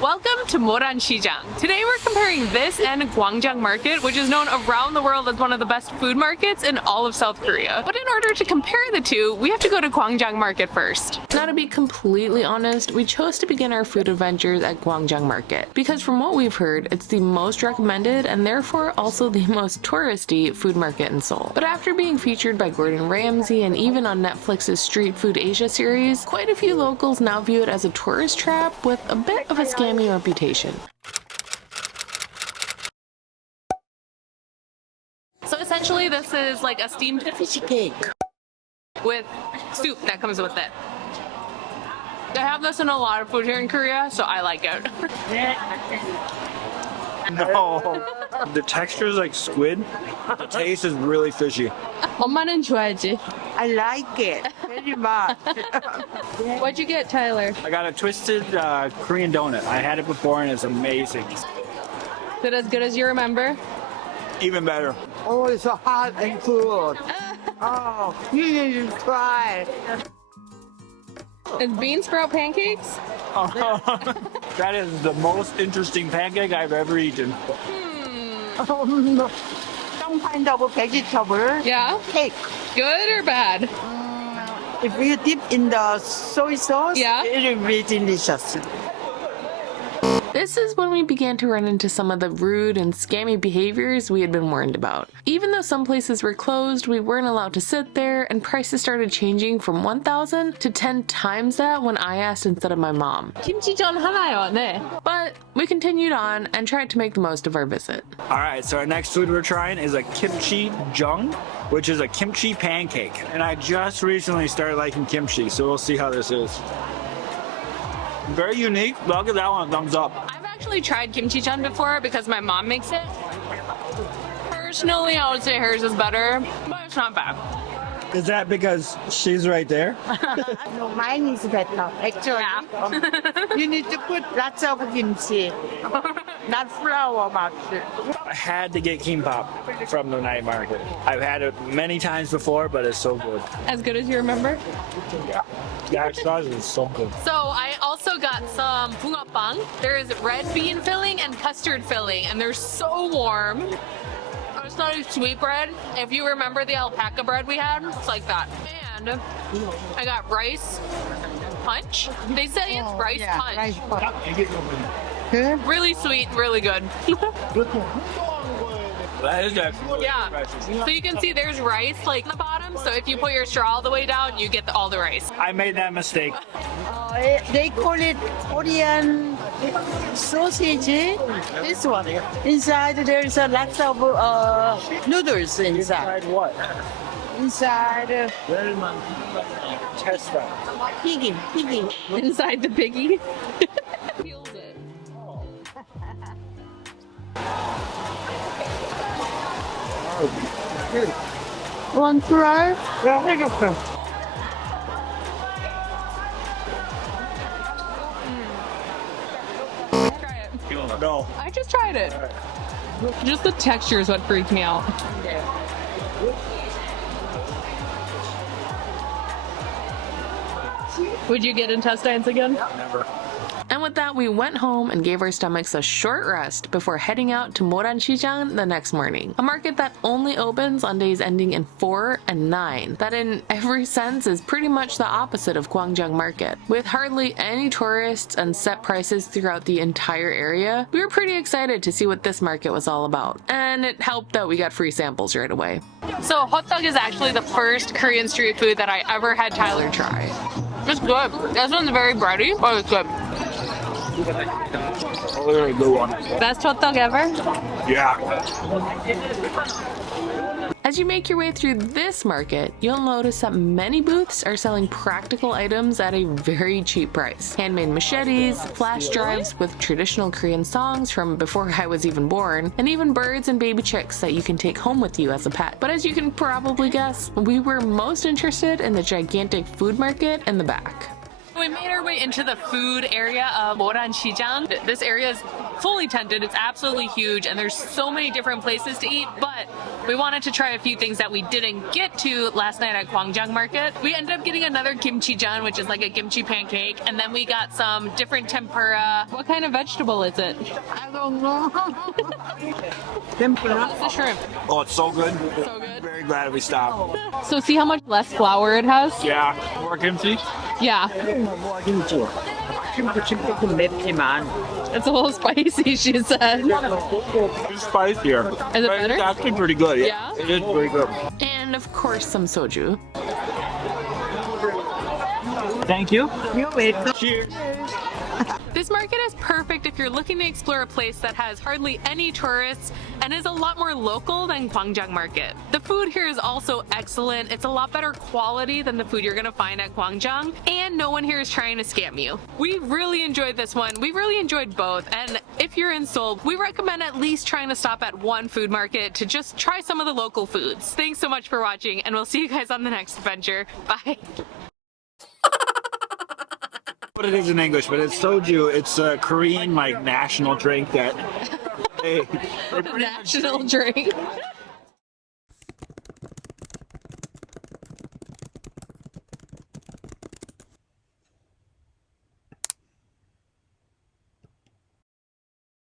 Welcome to Moran Sejang. Today we're comparing this and Gwangjang Market, which is known around the world as one of the best food markets in all of South Korea. But in order to compare the two, we have to go to Gwangjang Market first. Now, to be completely honest, we chose to begin our food adventures at Gwangjang Market because from what we've heard, it's the most recommended and therefore also the most touristy food market in Seoul. But after being featured by Gordon Ramsay and even on Netflix's Street Food Asia series, quite a few locals now view it as a tourist trap with a bit of a scammy reputation. So essentially this is like a steamed fish cake with soup that comes with it. They have this in a lot of food here in Korea, so I like it. No, the texture is like squid. The taste is really fishy. 엄마는 좋아하지? I like it very much. What'd you get, Tyler? I got a twisted Korean donut. I had it before and it's amazing. Is it as good as you remember? Even better. Oh, it's so hot and good. Oh, you need to try. Is bean sprout pancakes? That is the most interesting pancake I've ever eaten. Some kind of vegetable Yeah? cake. Good or bad? If you dip in the soy sauce, Yeah. it will be delicious. This is when we began to run into some of the rude and scammy behaviors we had been warned about. Even though some places were closed, we weren't allowed to sit there, and prices started changing from 1,000 to 10 times that when I asked instead of my mom. 김치전 하나요, 네. But we continued on and tried to make the most of our visit. All right, so our next food we're trying is a kimchi jung, which is a kimchi pancake. And I just recently started liking kimchi, so we'll see how this is. Very unique. I'll give that one a thumbs up. I've actually tried kimchi-jeon before because my mom makes it. Personally, I would say hers is better, but it's not bad. Is that because she's right there? No, mine is better. Actually, you need to put lots of kimchi, not flour much. I had to get kimbap from the night market. I've had it many times before, but it's so good. As good as you remember? That sauce is so good. So I also got some bungeoppang. There is red bean filling and custard filling, and they're so warm. It's not a sweet bread. If you remember the alpaca bread we had, it's like that. And I got rice punch. They say it's rice punch. Rice punch. Good. Really sweet, really good. That is actually Yeah. So you can see there's rice like on the bottom. So if you put your straw all the way down, you get all the rice. I made that mistake. They call it Korean sausage. This one. Inside there's a lots of noodles inside. what? Inside Test that. piggy. Inside the piggy. Feels it. Want to try? Try it. No. I just tried it. Just the texture is what freaked me out. Would you get intestines again? Never. And with that, we went home and gave our stomachs a short rest before heading out to Moran Sejang the next morning. A market that only opens on days ending in 4 and 9. That in every sense is pretty much the opposite of Gwangjang Market. With hardly any tourists and set prices throughout the entire area, we were pretty excited to see what this market was all about. And it helped that we got free samples right away. So hot dog is actually the first Korean street food that I ever had Tyler try. It's good. This one's very bready, but it's good. Really good one. Best hot dog ever? Yeah. As you make your way through this market, you'll notice that many booths are selling practical items at a very cheap price. Handmade machetes, flash drives with traditional Korean songs from before I was even born, and even birds and baby chicks that you can take home with you as a pet. But as you can probably guess, we were most interested in the gigantic food market in the back. We made our way into the food area of Moran Sejang. This area is fully tented. It's absolutely huge, and there's so many different places to eat, but we wanted to try a few things that we didn't get to last night at Gwangjang Market. We ended up getting another kimchi-jan, which is like a kimchi pancake, and then we got some different tempura. What kind of vegetable is it? I don't know. Tempura. It's the shrimp. Oh, it's so good. So good. Very glad we stopped. So see how much less flour it has? Yeah. More kimchi? Yeah. It's a little spicy, she said. It's spicier. Is it But better? It's actually pretty good. Yeah? It is pretty good. And of course some soju. Thank you. You're welcome. Cheers. This market is perfect if you're looking to explore a place that has hardly any tourists and is a lot more local than Gwangjang Market. The food here is also excellent. It's a lot better quality than the food you're gonna find at Gwangjang, and no one here is trying to scam you. We really enjoyed this one. We really enjoyed both, and if you're in Seoul, we recommend at least trying to stop at one food market to just try some of the local foods. Thanks so much for watching, and we'll see you guys on the next adventure. Bye. What it is in English, but it's soju. It's a Korean like national drink that they National drink.